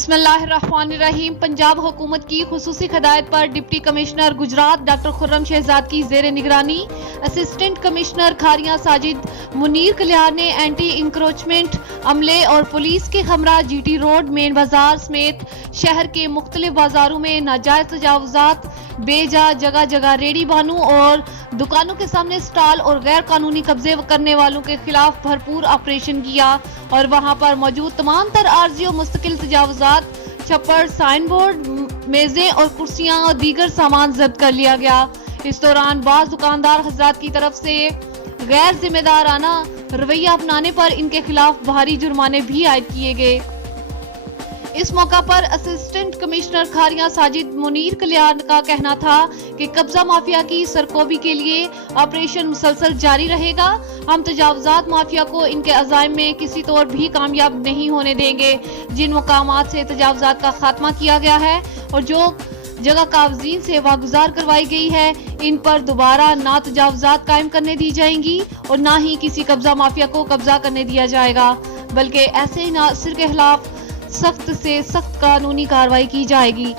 बिस्मिल्लाहिर्रहमानिर्रहीम। पंजाब हुकूमत की खुसूसी हिदायत पर deputy commissioner Gujrat doctor Khurram Shahzad की जेर निगरानी असिस्टेंट कमिश्नर खारियां साजिद मुनीर कल्याण ने एंटी इंक्रोचमेंट अमले और पुलिस के हमरा जीटी रोड, मेन बाजार समेत शहर के मुख्तलिफ बाजारों में नाजायज तजावुजात, बेजा जगह जगह रेडी बानू और दुकानों के सामने स्टॉल और गैर कानूनी कब्जे करने वालों के खिलाफ भरपूर ऑपरेशन किया और वहां पर मौजूद तमाम तर आर्जी और मुस्तकिल तजावुजात, छप्पर, साइन बोर्ड, मेजें और कुर्सियां और दीगर सामान जब्त कर लिया गया। इस दौरान बाज दुकानदार हजरात की तरफ से गैर जिम्मेदाराना रवैया अपनाने पर इनके खिलाफ भारी जुर्माने भी आयद किए गए। इस मौका पर असिस्टेंट कमिश्नर खारियां साजिद मुनीर कल्याण का कहना था कि कब्जा माफिया की सरकोबी के लिए ऑपरेशन मुसलसल जारी रहेगा। हम तजावुजात माफिया को इनके अज़ाइम में किसी तौर भी कामयाब नहीं होने देंगे। जिन मकामात से तजावुजात का खात्मा किया गया है और जो जगह कावजीन से वागुजार करवाई गई है, इन पर दोबारा ना तजावुजात कायम करने दी जाएंगी और ना ही किसी कब्जा माफिया को कब्जा करने दिया जाएगा, बल्कि ऐसे नासिर के खिलाफ सख्त से सख्त कानूनी कार्रवाई की जाएगी।